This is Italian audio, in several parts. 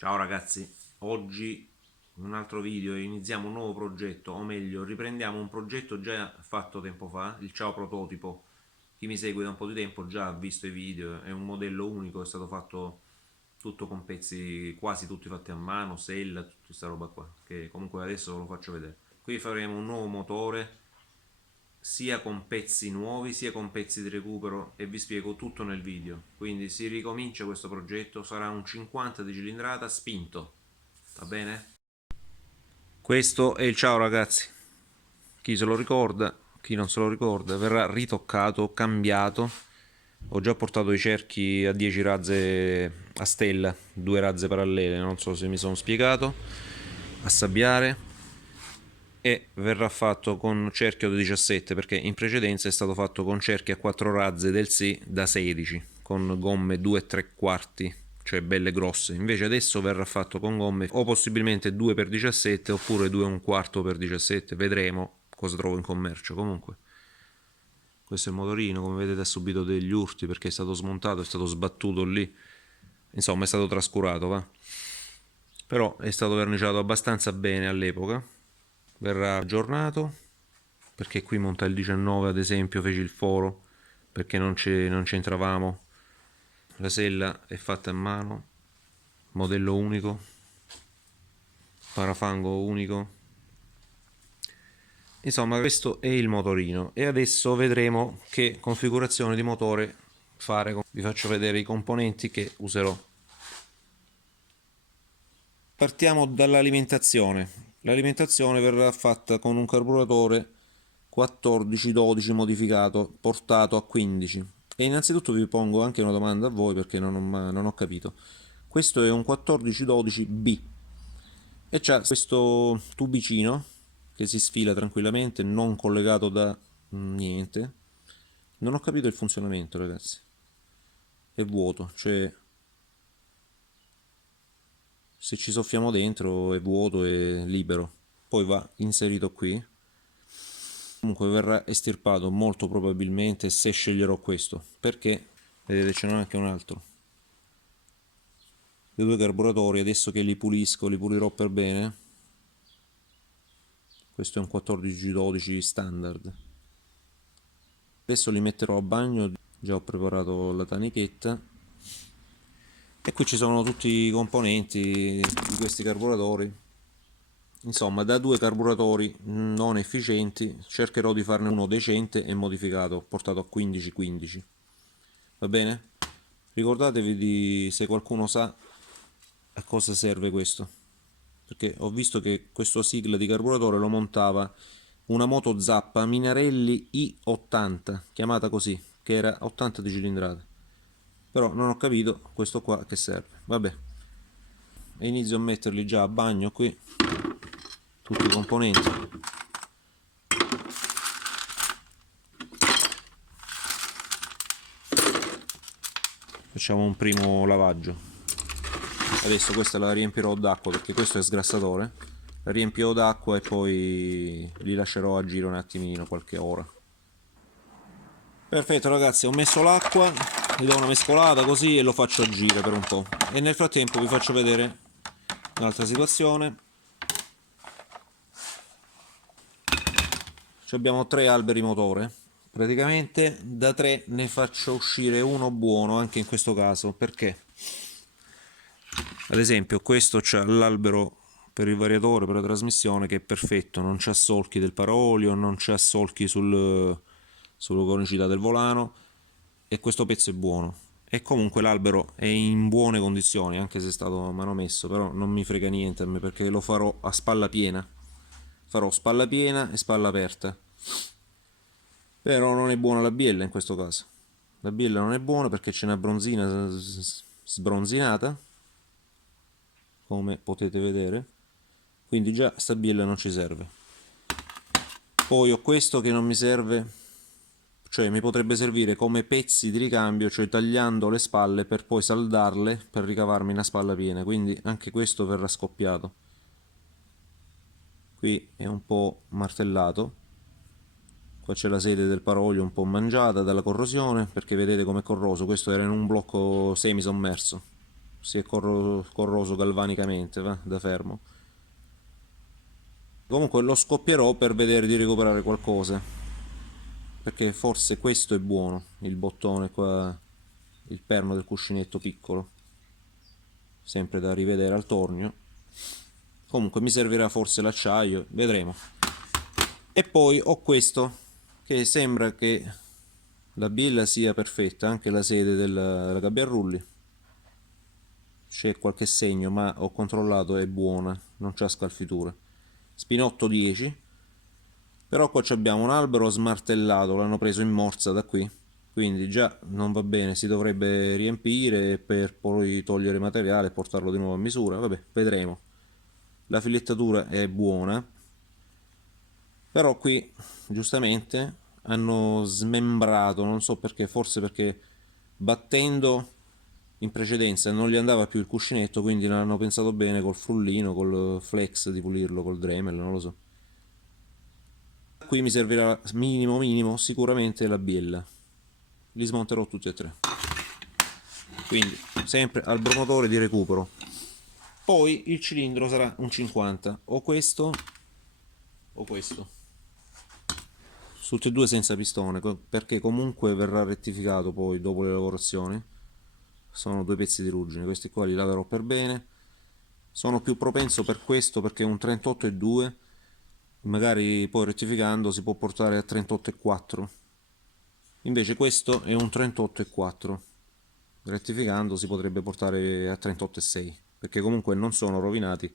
Ciao ragazzi, oggi in un altro video iniziamo un nuovo progetto, o meglio riprendiamo un progetto già fatto tempo fa, il Ciao Prototipo. Chi mi segue da un po' di tempo già ha visto i video, è un modello unico, è stato fatto tutto con pezzi quasi tutti fatti a mano, sella, tutta questa roba qua, che comunque adesso ve lo faccio vedere. Qui faremo un nuovo motore, sia con pezzi nuovi sia con pezzi di recupero, e vi spiego tutto nel video. Quindi si ricomincia questo progetto, sarà un 50 di cilindrata spinto, va bene? Questo è il ciao ragazzi, chi se lo ricorda, chi non se lo ricorda, verrà ritoccato, cambiato. Ho già portato i cerchi a 10 razze a stella, due razze parallele, non so se mi sono spiegato, a sabbiare, e verrà fatto con cerchio da 17 perché in precedenza è stato fatto con cerchi a 4 razze del sì da 16 con gomme 2 e 3 quarti, cioè belle grosse. Invece adesso verrà fatto con gomme o possibilmente 2x17 oppure 2 e un quarto per 17, vedremo cosa trovo in commercio. Comunque questo è il motorino, come vedete ha subito degli urti perché è stato smontato, è stato sbattuto lì, insomma è stato trascurato, va. Però è stato verniciato abbastanza bene all'epoca, verrà aggiornato perché qui monta il 19 ad esempio, feci il foro perché non c'entravamo. La sella è fatta a mano, modello unico, parafango unico. Insomma, questo è il motorino e adesso vedremo che configurazione di motore fare. Vi faccio vedere i componenti che userò. Partiamo dall'alimentazione. L'alimentazione verrà fatta con un carburatore 14-12 modificato, portato a 15. E innanzitutto vi pongo anche una domanda a voi perché non ho capito. Questo è un 14-12B e c'ha questo tubicino che si sfila tranquillamente, non collegato da niente. Non ho capito il funzionamento, ragazzi. È vuoto, cioè se ci soffiamo dentro è vuoto e libero. Poi va inserito qui. Comunque verrà estirpato molto probabilmente se sceglierò questo, perché vedete ce n'è anche un altro. I due carburatori adesso che li pulisco, li pulirò per bene. Questo è un 14-12 standard. Adesso li metterò a bagno, già ho preparato la tanichetta. E qui ci sono tutti i componenti di questi carburatori. Insomma, da due carburatori non efficienti cercherò di farne uno decente e modificato, portato a 15-15. Va bene? Ricordatevi di, se qualcuno sa a cosa serve questo, perché ho visto che questo sigla di carburatore lo montava una moto zappa Minarelli I80, chiamata così, che era 80 di cilindrata. Però non ho capito questo qua che serve. Vabbè, e inizio a metterli già a bagno qui, tutti i componenti. Facciamo un primo lavaggio. Adesso questa la riempirò d'acqua perché questo è sgrassatore. La riempirò d'acqua e poi li lascerò agire un attimino, qualche ora. Perfetto ragazzi, ho messo l'acqua, gli do una mescolata così e lo faccio agire per un po'. E nel frattempo vi faccio vedere un'altra situazione. Abbiamo tre alberi motore. Praticamente da tre ne faccio uscire uno buono anche in questo caso. Perché? Ad esempio questo c'ha l'albero per il variatore, per la trasmissione, che è perfetto, non c'ha solchi del paraolio, non c'ha solchi sulla conicità del volano, e questo pezzo è buono. E comunque l'albero è in buone condizioni, anche se è stato manomesso, però non mi frega niente a me perché lo farò a spalla piena. Farò spalla piena e spalla aperta. Però non è buona la biella in questo caso. La biella non è buona perché c'è una bronzina sbronzinata, come potete vedere, quindi già sta biella non ci serve. Poi ho questo che non mi serve, cioè mi potrebbe servire come pezzi di ricambio, cioè tagliando le spalle per poi saldarle per ricavarmi una spalla piena, quindi anche questo verrà scoppiato. Qui è un po' martellato, qua c'è la sede del paraolio un po' mangiata dalla corrosione perché vedete com'è corroso. Questo era in un blocco semi sommerso. si è corroso galvanicamente, va, da fermo. Comunque lo scoppierò per vedere di recuperare qualcosa, perché forse questo è buono, il bottone qua, il perno del cuscinetto piccolo, sempre da rivedere al tornio. Comunque mi servirà forse l'acciaio, vedremo. E poi ho questo, che sembra che la biella sia perfetta, anche la sede della gabbia a rulli. C'è qualche segno, ma ho controllato, è buona, non c'ha scalfiture. Spinotto 10, però qua abbiamo un albero smartellato, l'hanno preso in morsa da qui, quindi già non va bene, si dovrebbe riempire per poi togliere materiale e portarlo di nuovo a misura. Vabbè, vedremo. La filettatura è buona, però qui giustamente hanno smembrato, non so perché, forse perché battendo in precedenza non gli andava più il cuscinetto, quindi non hanno pensato bene col frullino, col flex di pulirlo, col Dremel, non lo so. Qui mi servirà minimo sicuramente la biella. Li smonterò tutti e tre. Quindi sempre al bromotore di recupero. Poi il cilindro sarà un 50, o questo o questo. Tutti e due senza pistone, perché comunque verrà rettificato poi dopo le lavorazioni. Sono due pezzi di ruggine, questi qua li laverò per bene. Sono più propenso per questo perché un 38,2, magari poi rettificando si può portare a 38,4. Invece questo è un 38,4, rettificando si potrebbe portare a 38,6, perché comunque non sono rovinati,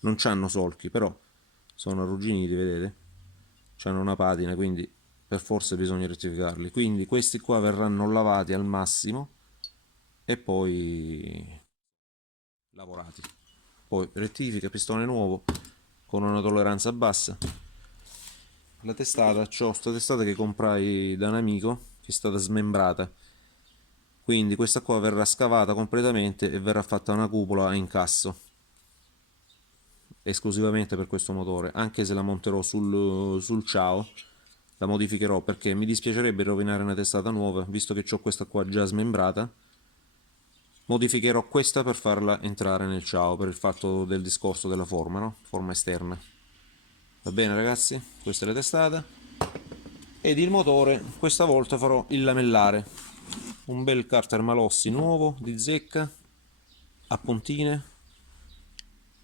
non c'hanno solchi, però sono arrugginiti, vedete? C'hanno una patina, quindi per forza bisogna rettificarli. Quindi questi qua verranno lavati al massimo e poi lavorati. Poi rettifica, pistone nuovo con una tolleranza bassa. La testata, c'ho sta testata che comprai da un amico che è stata smembrata, quindi questa qua verrà scavata completamente e verrà fatta una cupola a incasso esclusivamente per questo motore, anche se la monterò sul Ciao, la modificherò perché mi dispiacerebbe rovinare una testata nuova, visto che ho questa qua già smembrata. Modificherò questa per farla entrare nel Ciao, per il fatto del discorso della forma, no? Forma esterna. Va bene ragazzi? Questa è la testata. Ed il motore, questa volta farò il lamellare. Un bel carter Malossi nuovo, di zecca, a puntine.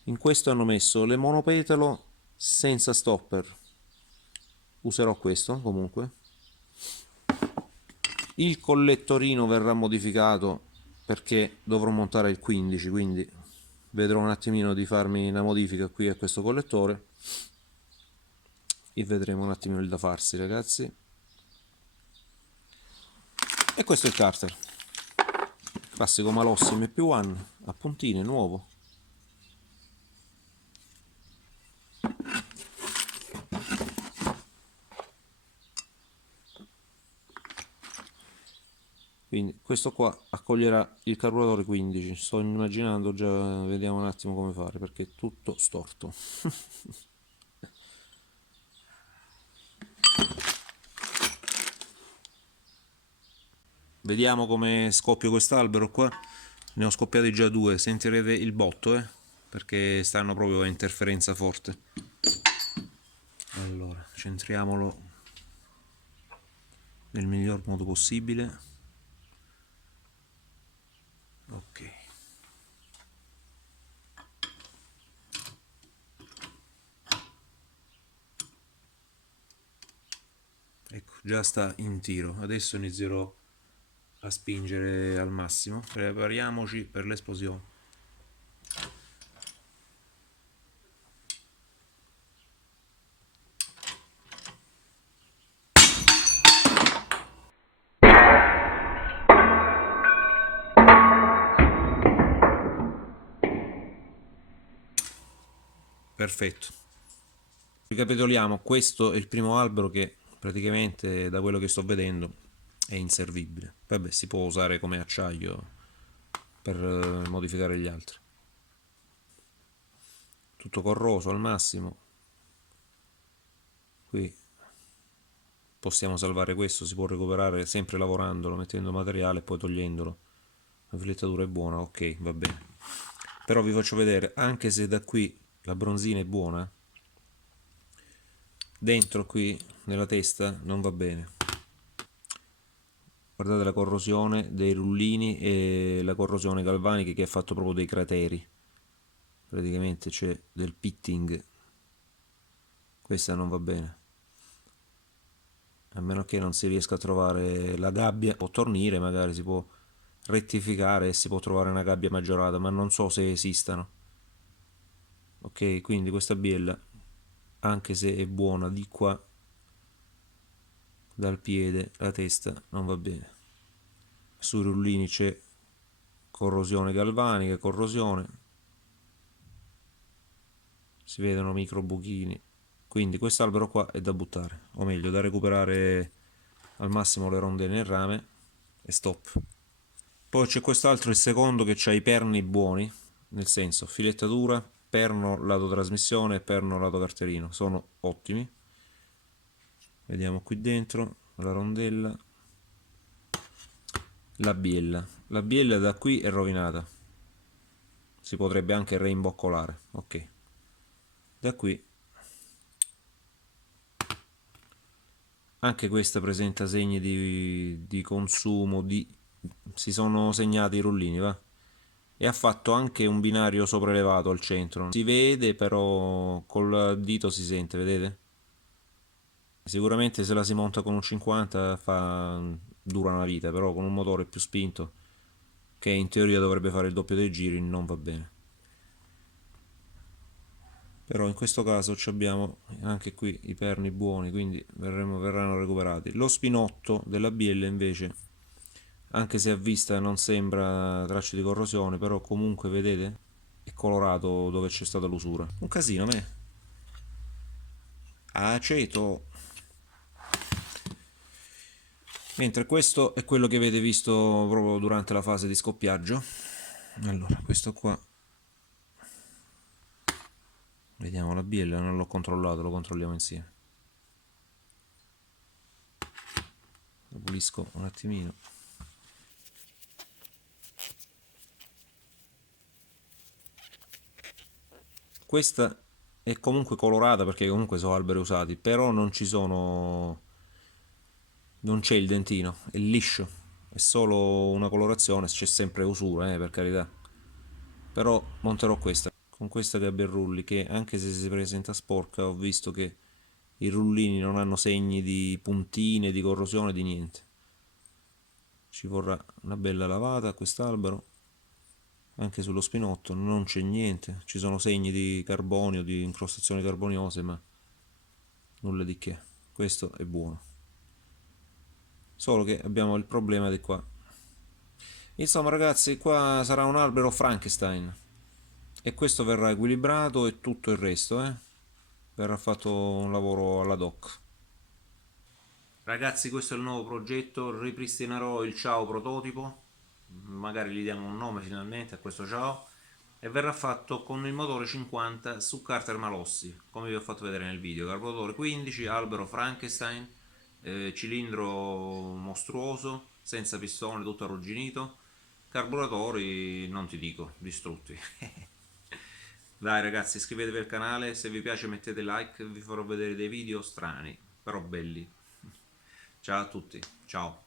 In questo hanno messo le monopetalo senza stopper. Userò questo comunque. Il collettorino verrà modificato perché dovrò montare il 15, quindi vedrò un attimino di farmi una modifica qui a questo collettore e vedremo un attimino il da farsi ragazzi. E questo è il carter classico Malossi MP1 a puntine nuovo. Quindi questo qua accoglierà il carburatore 15. Sto immaginando già, vediamo un attimo come fare perché è tutto storto. Vediamo come scoppio quest'albero qua. Ne ho scoppiati già due, sentirete il botto, perché stanno proprio a interferenza forte. Allora, centriamolo nel miglior modo possibile. Ok. Ecco, già sta in tiro. Adesso inizierò a spingere al massimo. Prepariamoci per l'esplosione. Perfetto. Ricapitoliamo, questo è il primo albero che praticamente da quello che sto vedendo è inservibile. Vabbè, si può usare come acciaio per modificare gli altri. Tutto corroso al massimo. Qui possiamo salvare questo, si può recuperare sempre lavorandolo, mettendo materiale e poi togliendolo la filettatura è buona, ok, va bene. Però vi faccio vedere, anche se da qui la bronzina è buona, dentro qui nella testa non va bene. Guardate la corrosione dei rullini e la corrosione galvanica che ha fatto proprio dei crateri. Praticamente c'è del pitting. Questa non va bene. A meno che non si riesca a trovare la gabbia o tornire, magari si può rettificare e si può trovare una gabbia maggiorata, ma non so se esistano. Ok, quindi questa biella, anche se è buona di qua, dal piede, la testa non va bene. Sui rullini c'è corrosione galvanica, corrosione, si vedono micro buchini, quindi quest'albero qua è da buttare, o meglio da recuperare al massimo le ronde nel rame e stop. Poi c'è quest'altro, il secondo, che ha i perni buoni, nel senso filettatura, perno lato trasmissione e perno lato carterino, sono ottimi. Vediamo qui dentro la rondella, la biella da qui è rovinata, si potrebbe anche reimboccolare, ok. Da qui anche questa presenta segni di consumo, si sono segnati i rullini, va? E ha fatto anche un binario sopraelevato al centro, si vede però col dito si sente, vedete? Sicuramente se la si monta con un 50 dura una vita, però con un motore più spinto, che in teoria dovrebbe fare il doppio dei giri, non va bene. Però in questo caso abbiamo anche qui i perni buoni, quindi verranno recuperati. Lo spinotto della biella invece, anche se a vista non sembra tracce di corrosione, però comunque vedete è colorato dove c'è stata l'usura. Un casino, me. Aceto. Mentre questo è quello che avete visto proprio durante la fase di scoppiaggio. Allora, questo qua, vediamo la biella, non l'ho controllato, lo controlliamo insieme. Lo pulisco un attimino. Questa è comunque colorata perché comunque sono alberi usati, però non ci sono, non c'è il dentino, è liscio, è solo una colorazione, c'è sempre usura, per carità. Però monterò questa, con questa gabbia a rulli, che anche se si presenta sporca ho visto che i rullini non hanno segni di puntine, di corrosione, di niente. Ci vorrà una bella lavata a quest'albero. Anche sullo spinotto non c'è niente, ci sono segni di carbonio, di incrostazioni carboniose, ma nulla di che. Questo è buono, solo che abbiamo il problema di qua. Insomma ragazzi, qua sarà un albero Frankenstein e questo verrà equilibrato e tutto il resto verrà fatto un lavoro alla doc. Ragazzi, questo è il nuovo progetto, ripristinerò il ciao prototipo, magari gli diamo un nome finalmente a questo ciao, e verrà fatto con il motore 50 su Carter Malossi, come vi ho fatto vedere nel video. Carburatore 15, albero Frankenstein, cilindro mostruoso, senza pistone, tutto arrugginito, carburatori non ti dico, distrutti. Dai ragazzi, iscrivetevi al canale, se vi piace mettete like, vi farò vedere dei video strani, però belli. Ciao a tutti, ciao.